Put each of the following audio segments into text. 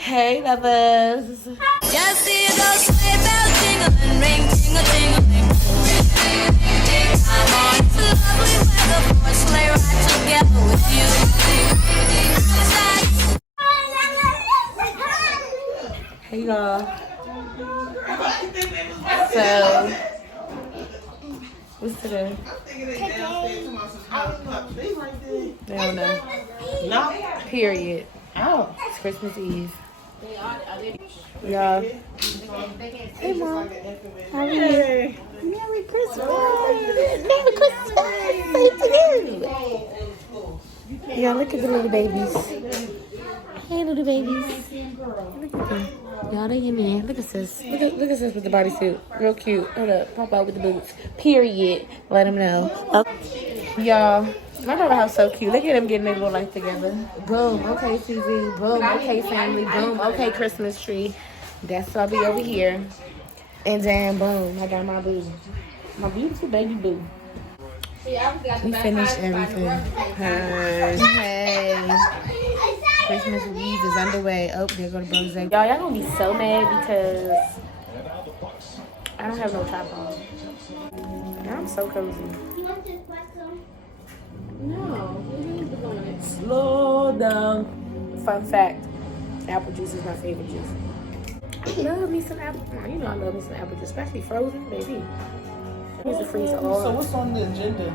Hey, lovers. Just see those sleigh bells jingling, ring, ting-a-ting-a-ling. I'm on it's lovely weather for a sleigh ride together with you. Hey, y'all. So, what's today? They don't know. No. Period. Oh, it's Christmas Eve. Y'all. Hey, Mom. How are you? Merry Christmas. Merry Christmas. Same to you. Y'all, look at the little babies. Hey, little babies. Look at them. Y'all, they in there. Look at sis. Look at sis with the bodysuit. Real cute. Hold up. Pop out with the boots. Period. Let them know. Y'all, my daughter house so cute. Look at them getting their little life together. Boom. Okay, TV. Boom. Okay, family. Boom. Okay, Christmas tree. That's why I be over here. And then, boom. I got my boo. My beautiful baby boo. We finished everything. Hey. Christmas Eve is underway. Oh, there go the Rose. Y'all gonna be so mad because I don't have no top on. I'm so cozy. No. Slow down. Fun fact, apple juice is my favorite juice. I love me some apple. You know I love me some apple juice, especially frozen, baby. I used to freeze all. So what's on the agenda?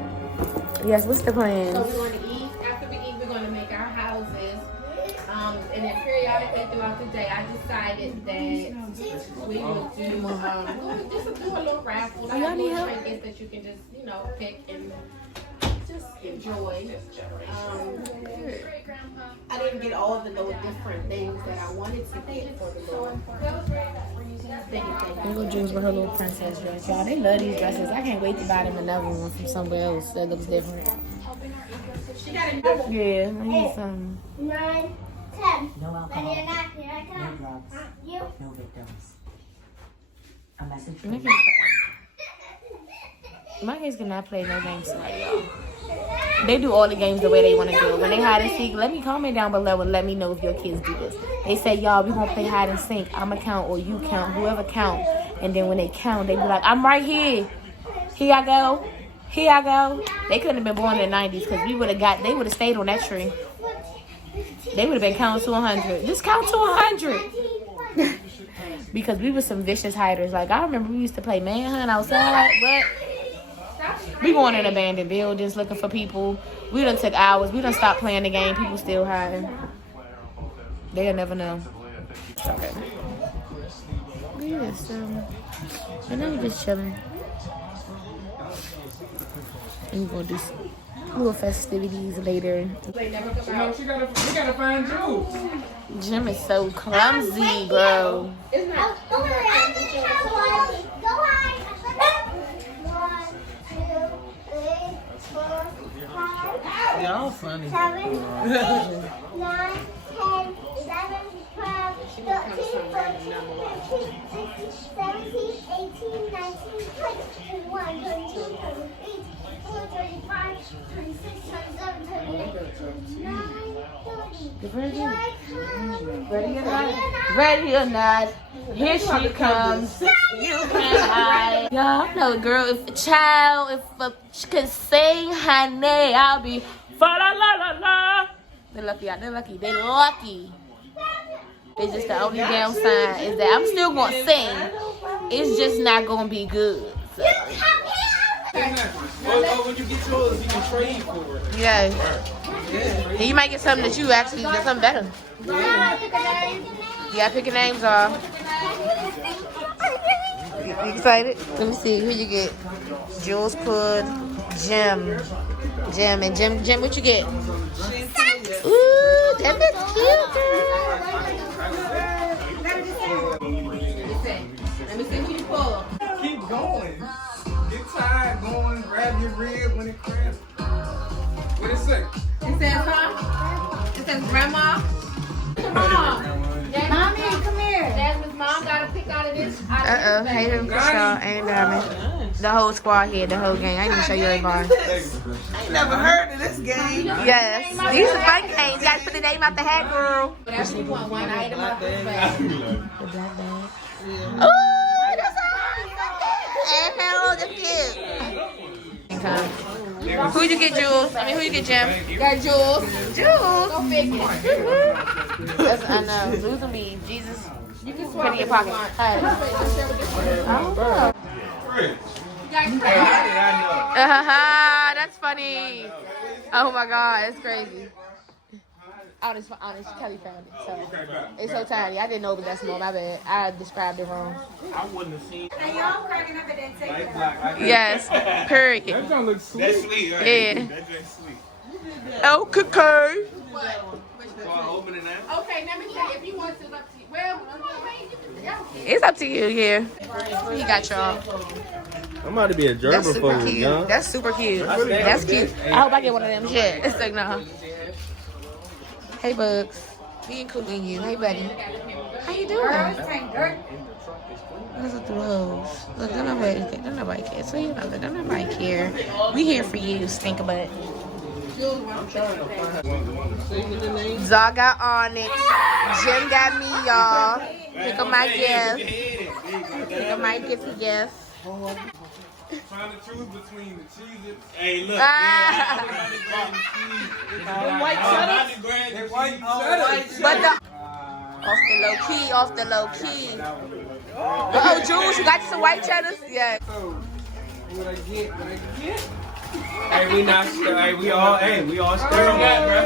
Yes, what's the plan? So we're going to eat. After we eat, we're going to make our houses. And then periodically throughout the day, I decided that we would do, just do a little raffle. Like little trinkets that you can just, pick and just enjoy. I didn't get all the little different things that I wanted to get for the little thing. There go Jules with her little princess dress. Y'all, they love these dresses. I can't wait to buy them another one from somewhere else that looks different. Yeah, I need some. 9, 10. No alcohol. Ready or not, here I come. No drugs. You. No victims. A message My from kids, my kids cannot play no games tonight, y'all. They do all the games the way they want to do it. When they hide and seek, let me comment down below and let me know if your kids do this. They say, y'all, we gonna play hide and seek. I'ma count or you count, whoever count. And then when they count, they be like, I'm right here. Here I go. Here I go. They couldn't have been born in the 90s because they would have stayed on that tree. They would have been counting to 100. Just count to 100. Because we were some vicious hiders. Like, I remember we used to play manhunt outside, but we going in abandoned buildings looking for people. We done took hours. We done stopped playing the game. People still hiding. They'll never know. Okay. Yeah, so, and then we just chilling. And we're going to do some little festivities later. We gotta find you. Jim is so clumsy, bro. Y'all funny. 7, 8, 9, 10, 11, 12, 13, 14, 15, 16, 17, 18, 19, 20, 21, 22, 23, 24, 25, 26, 27, 28, 29, 30. Ready or not, here she comes. You can hide. Y'all know, girl, if a child, could sing her name, I'll be fa la la la la. They're lucky. They're lucky. It's just the only downside is that I'm still gonna sing. It's just not gonna be good. So. When you get yours, you can trade for it. Yeah. And you might get something that you actually get something better. Yeah, picking names off. You excited? Let me see. Who you get? Jules Pud, Jim, and Jim. What you get? Ooh, that looks cute, Let me see who you pull. Keep going. Get tired going, grab your rib when it cramps. What it say? It says, huh? It says, Grandma. Mom. Mommy, come here. Jasmine's mom got to pick out of this. Hey, them Krishaw and Diamond. The whole squad here, the whole gang. I didn't even show you everybody. I ain't never heard of this this game. Yes. These are fun games. You gotta put the name out the hat, girl. Whatever you want, one item off this bag. The black bag. Oh, that's all. That's cute. Who you get, Jules? I mean, who you get, Jim? Got Jules. Jules. Go figure. That's, I know. Losing me. Jesus. You can Put swap it in your pocket. Hey. Oh. That's funny. Oh my God, it's crazy. Honest, Kelly found it. So it's so tiny. I didn't know it was that small. My bad. I described it wrong. I wouldn't have seen. Yes. Period. That don't look sweet. That's sweet, right? Yeah. That's just sweet. Oh, cookie. Open it now. Okay, let me tell you, if you want to, it's up to you. Well, It's up to you here. He got y'all. I'm about to be a That's super germaphobe, cute. young. That's super cute. That's cute. I hope I get one of them shit. It's like, no. Hey, Bugs. We including you. Hey, buddy. How you doing? Look at those. Look, don't nobody care. So you know that don't nobody care. We here for you, stink butt. Zah got Onyx. Jim got me, y'all. Pick up my gift. Pick up my gift. Trying to choose between the cheeses. Hey, look. White cheddar. But the off the low key. Oh, Jules, you got you some white cheddars? Yeah. So, what I get? Hey, we not stir. Hey, we all stir on that, bro.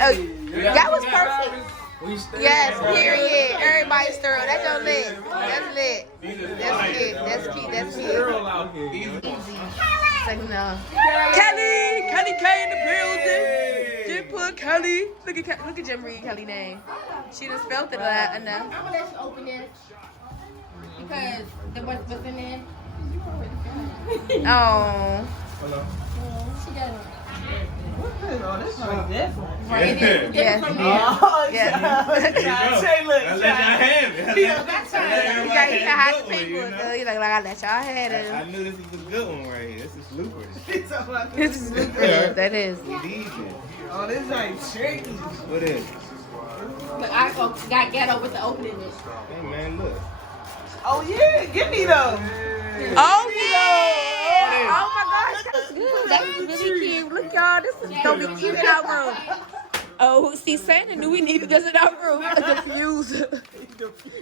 Oh, that was perfect. We stir. Yes, period. Everybody stir. That's your lit. That's lit. That's cute. Girl out here. It's like, no. Kelly K in the building. Jim put Kelly. Look at Jim read Kelly name. She done spelled it enough. I'm gonna let you open it because what's in there. Oh. Hello. She got it. Oh, this is like different. Right, it is. Yeah. Oh, Yeah. Say, look. I let y'all have it. He got the people. He's like, I let y'all have it. I knew this was a good one right here. This is lucrative. This is lucrative. That is. We need it. Oh, this is like tricky. What is it? Look, I got ghetto with the opening it. Hey, man, look. Oh, yeah. Give me those. Oh yeah! Oh my gosh, that's good. That's really cute. Look, y'all, this is gonna be cute in our room. Oh, see, Santa knew we needed this in our room. A diffuser.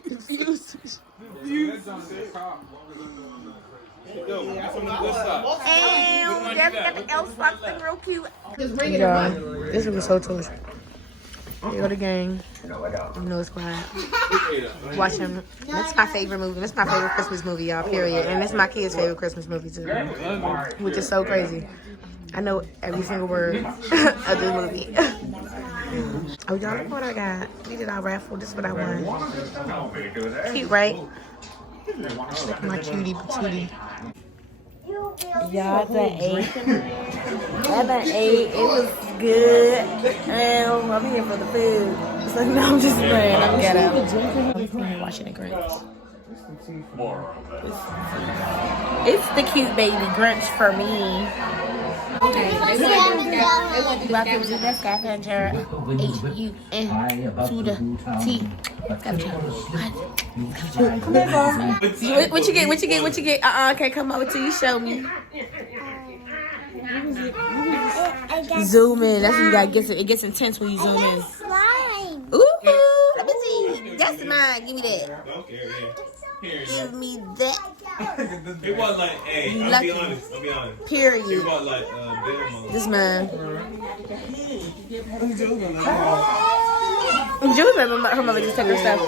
Diffuser. And Debbie got the elf something real cute. Just bring it in. This was so toast. Here go the gang. You know it's quiet. Watching. That's my favorite movie. That's my favorite Christmas movie, y'all, period. And that's my kid's favorite Christmas movie, too. Which is so crazy. I know every single word of this movie. Oh, y'all, look what I got. We did our raffle. This is what I won. Cute, right? Look at my cutie patootie. Y'all done ate. I done ate. It was good. I'm here for the food. So no, I'm just playing. I'm ghetto. I'm watching the Grinch. It's the cute baby Grinch for me. Okay, they want to do that scavenger. H-U-N to the T. What you get? Okay, come over till you show me. Zoom in. That's what you gotta get. It gets intense when you zoom in. Slime. Ooh, let me see. That's mine. Give me that. Give me that. It was like, hey, I'll be honest. Period. It was like, Bill This man. Jules and her mother just took her stuff.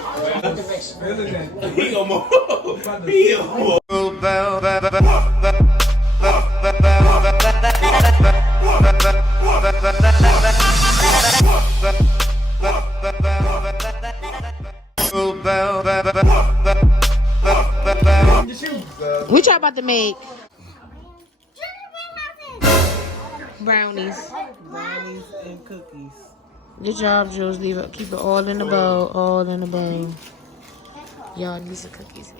He gonna move. He gonna move. What y'all about to make? Brownies. Brownies and cookies. Good job, Jules. Leave it. Keep it all in the bowl. All in the bowl. Y'all need some cookies.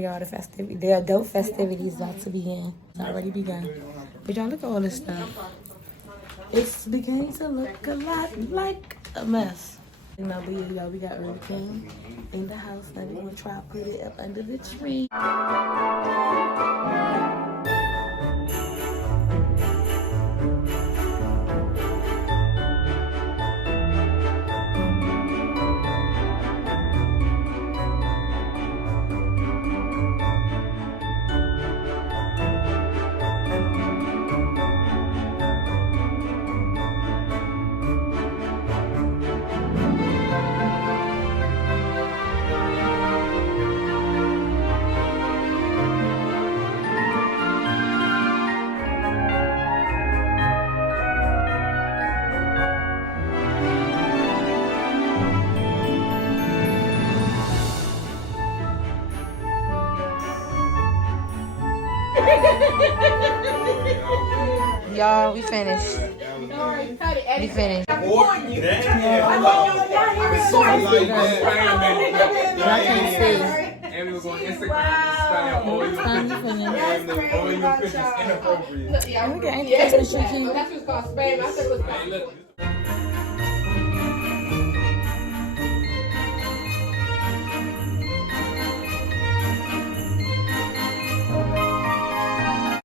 Okay, y'all, the adult festivities about to begin. It's already begun. But y'all look at all this stuff. It's beginning to look a lot like a mess. You know, but yeah, y'all, we got Early King in the house. Now we're gonna try to put it up under the tree. Y'all, we finished. We finished. Y'all can't see. And we were going Instagram style all your pictures inappropriate. Look at Christmas tree. That's what's called spam. I said it was